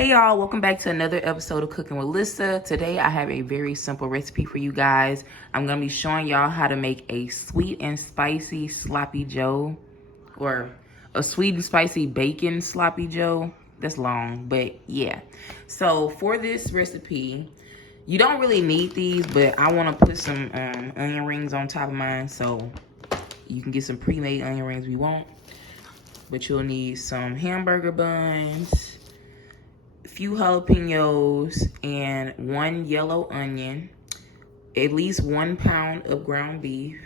Hey y'all, welcome back to another episode of Cooking with Lyssa. Today I have a very simple recipe for you guys. I'm going to be showing y'all how to make a sweet and spicy sloppy joe, or a sweet and spicy bacon sloppy joe. That's long, but yeah. So for this recipe, you don't really need these, but I want to put some onion rings on top of mine, so you can get some pre-made onion rings if you want. But you'll need some hamburger buns, a few jalapenos, and 1 yellow onion, at least 1 pound of ground beef,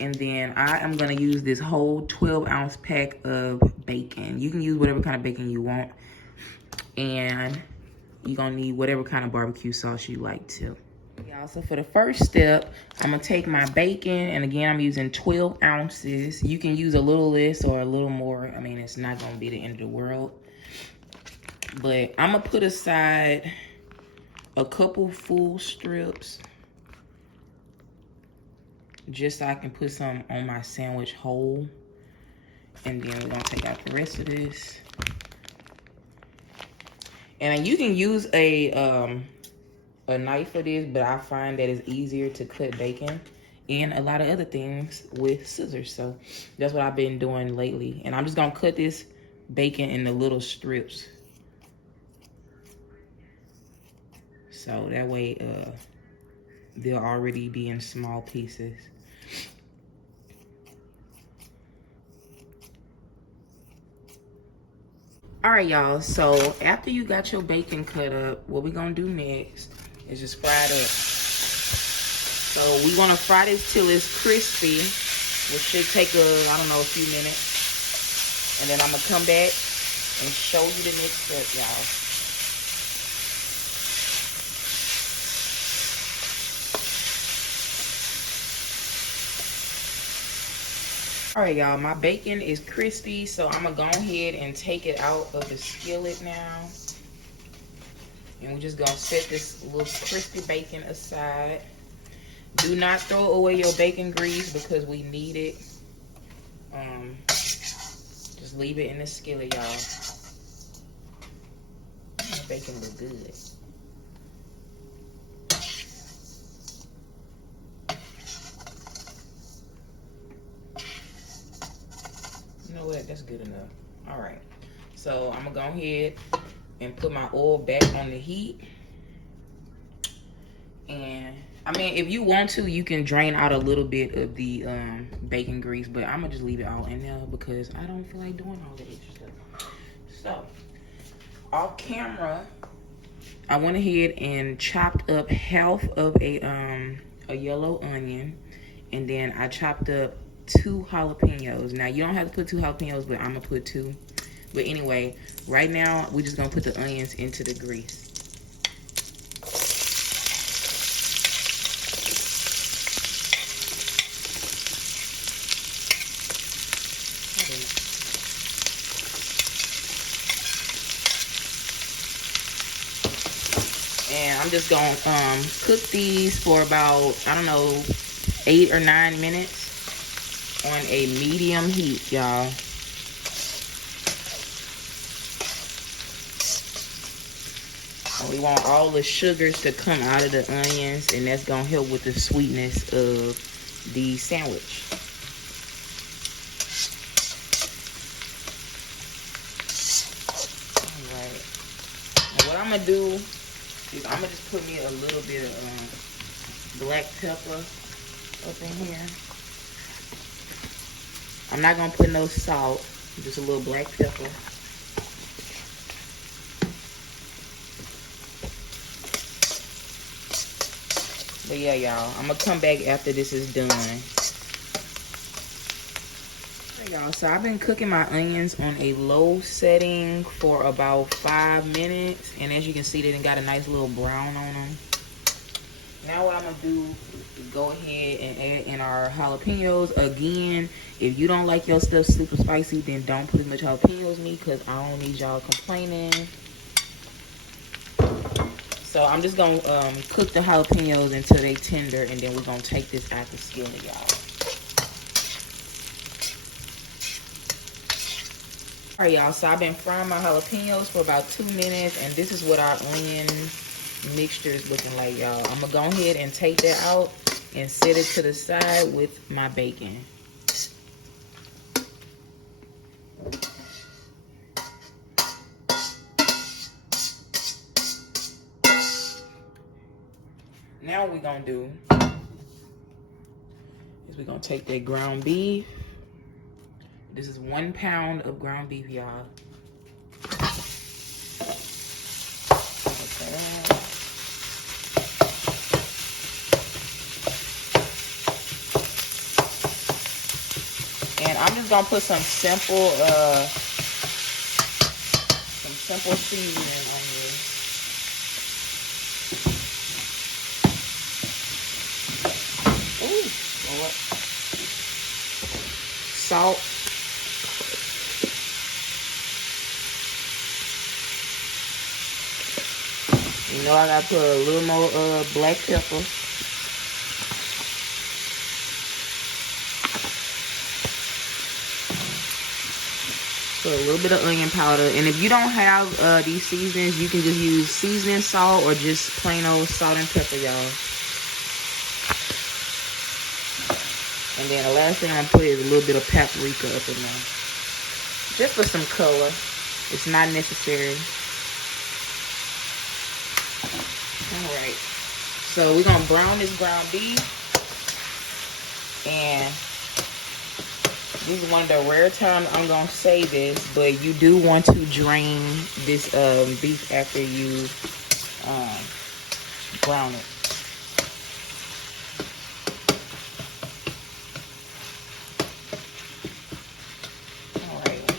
and then I am gonna use this whole 12-ounce pack of bacon. You can use whatever kind of bacon you want, and you're gonna need whatever kind of barbecue sauce you like too. Y'all, so for the first step, I'm gonna take my bacon, and again, I'm using 12 ounces. You can use a little less or a little more. I mean, it's not gonna be the end of the world. But I'm gonna put aside a couple full strips just so I can put some on my sandwich whole. And then we're gonna take out the rest of this. And you can use a knife for this, but I find that it's easier to cut bacon and a lot of other things with scissors. So that's what I've been doing lately. And I'm just gonna cut this bacon into little strips. So that way they'll already be in small pieces. All right, y'all, so after you got your bacon cut up, what we're gonna do next is just fry it up. So we wanna fry this till it's crispy, which should take I don't know, a few minutes. And then I'm gonna come back and show you the next step, y'all. All right, y'all, my bacon is crispy, so I'm gonna go ahead and take it out of the skillet now. And we're just gonna set this little crispy bacon aside. Do not throw away your bacon grease because we need it. Just leave it in the skillet, y'all. The bacon look good. You know what? That's good enough. All right. So I'm gonna go ahead and put my oil back on the heat. And I mean, if you want to, you can drain out a little bit of the bacon grease, but I'm gonna just leave it all in there because I don't feel like doing all that extra stuff. So off camera, I went ahead and chopped up half of a yellow onion, and then I chopped up 2 jalapenos. Now you don't have to put 2 jalapenos, but I'm gonna put 2. But anyway, right now we're just gonna put the onions into the grease. And I'm just gonna cook these for about, I don't know, 8 or 9 minutes on a medium heat, y'all. We want all the sugars to come out of the onions, and that's gonna help with the sweetness of the sandwich. All right. Now what I'm gonna do is I'm gonna just put me a little bit of black pepper up in here. I'm not gonna put no salt, just a little black pepper. But yeah, y'all, I'm gonna come back after this is done. Hey, y'all, so I've been cooking my onions on a low setting for about 5 minutes. And as you can see, they done got a nice little brown on them. Now what I'm gonna do is go ahead and add in our jalapenos. Again, if you don't like your stuff super spicy, then don't put as much jalapenos as me, because I don't need y'all complaining. So I'm just gonna cook the jalapenos until they tender, and then we're gonna take this out the skillet, y'all. All right, y'all, so I've been frying my jalapenos for about 2 minutes, and this is what our onion mixture is looking like, y'all. I'm gonna go ahead and take that out and set it to the side with my bacon. Now what we're gonna do is we're gonna take that ground beef. This is 1 pound of ground beef, y'all. And I'm just gonna put some simple seasoning on here. Ooh, Lord. Salt. You know I gotta put a little more black pepper. Put a little bit of onion powder. And if you don't have these seasonings, you can just use seasoning salt or just plain old salt and pepper, y'all. And then the last thing I'm gonna put is a little bit of paprika up in there. Just for some color. It's not necessary. Alright. So we're gonna brown this ground beef. And this is one of the rare times I'm gonna say this, but you do want to drain this beef after you brown it. Alright,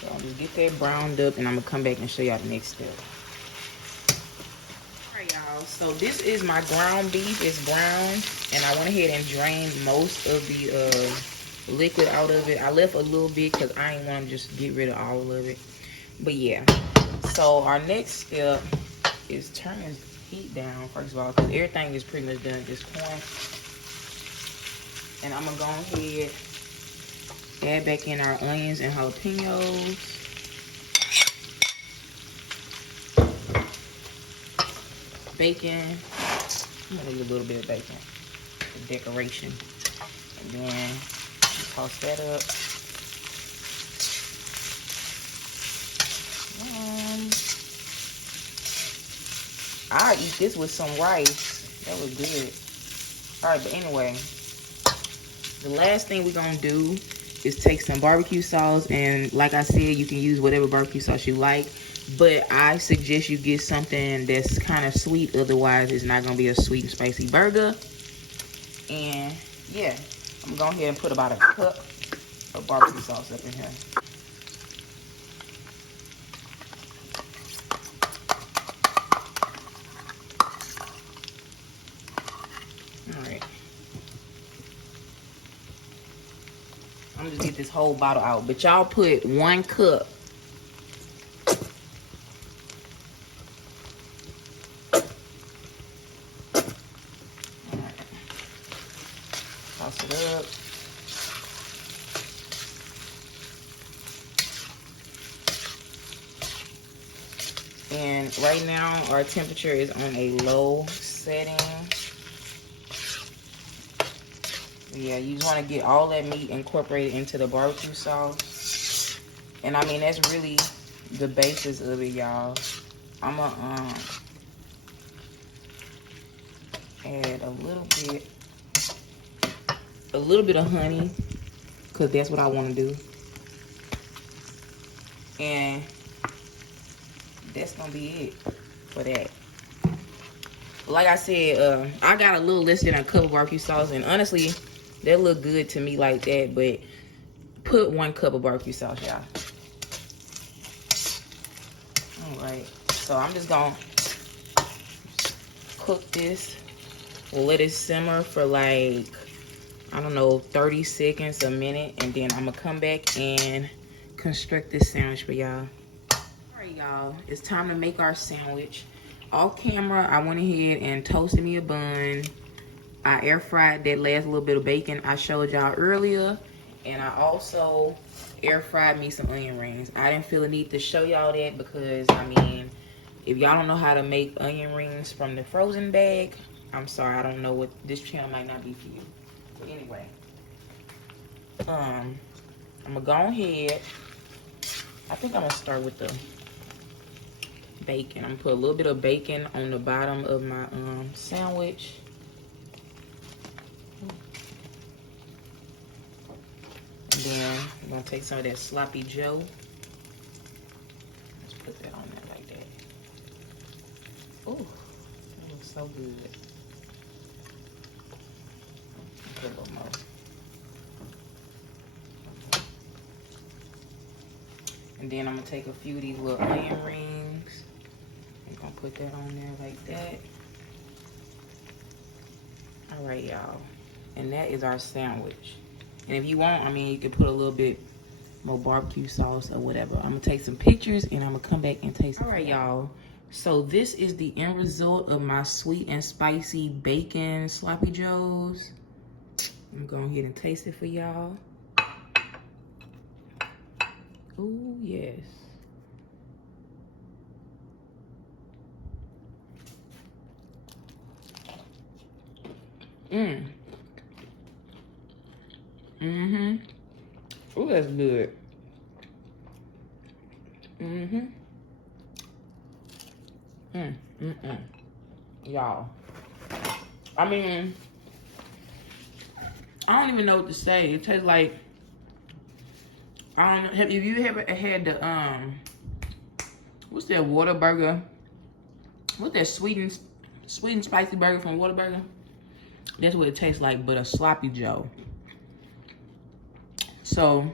so I'm just get that browned up, and I'm gonna come back and show y'all the next step. Alright, y'all, so this is my ground beef. It's brown, and I went ahead and drained most of the liquid out of it. I left a little bit because I ain't want to just get rid of all of it. But yeah, so our next step is turning the heat down, first of all, because everything is pretty much done at this point. And I'm gonna go ahead, add back in our onions and jalapenos. Bacon. I'm gonna leave a little bit of bacon for decoration. And then toss that up. I'll eat this with some rice. That was good. Alright, but anyway, the last thing we're gonna do is take some barbecue sauce, and like I said, you can use whatever barbecue sauce you like, but I suggest you get something that's kind of sweet, otherwise it's not gonna be a sweet and spicy burger. And yeah, I'm gonna go ahead and put about a cup of barbecue sauce up in here. Alright. I'm gonna just get this whole bottle out. But y'all put 1 cup. Alright. Toss it up. And right now our temperature is on a low setting. Yeah, you just want to get all that meat incorporated into the barbecue sauce. And I mean, that's really the basis of it, y'all. I'm gonna add a little bit of honey, because that's what I want to do. And that's gonna be it for that. Like I said, I got a little less than a cup of barbecue sauce, and honestly, that look good to me like that, but put 1 cup of barbecue sauce, y'all. Alright, so I'm just gonna cook this. We'll let it simmer for like, I don't know, 30 seconds, a minute, and then I'm gonna come back and construct this sandwich for y'all. Alright, y'all, it's time to make our sandwich. Off camera, I went ahead and toasted me a bun. I air fried that last little bit of bacon I showed y'all earlier. And I also air fried me some onion rings. I didn't feel a need to show y'all that because, I mean, if y'all don't know how to make onion rings from the frozen bag, I'm sorry, I don't know what, this channel might not be for you. But anyway, I'm gonna go ahead. I think I'm gonna start with the bacon. I'm gonna put a little bit of bacon on the bottom of my sandwich. And then I'm gonna take some of that sloppy Joe. Let's put that on there like that. Ooh, that looks so good. Put a little more. And then I'm gonna take a few of these little onion rings. I'm gonna put that on there like that. All right, y'all. And that is our sandwich. And if you want, I mean, you can put a little bit more barbecue sauce or whatever. I'm gonna take some pictures and I'm gonna come back and taste it. All right, y'all. So this is the end result of my sweet and spicy bacon sloppy joes. I'm gonna go ahead and taste it for y'all. Ooh, yes. Ooh, that's good. Y'all. I mean, I don't even know what to say. It tastes like, I don't know, have you ever had the, what's that Whataburger? What's that sweet and spicy burger from Whataburger? That's what it tastes like, but a sloppy Joe. So,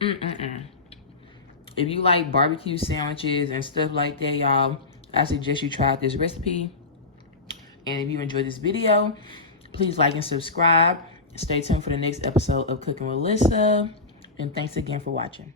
if you like barbecue sandwiches and stuff like that, y'all, I suggest you try out this recipe. And if you enjoyed this video, please like and subscribe. Stay tuned for the next episode of Cooking with Lyssa. And thanks again for watching.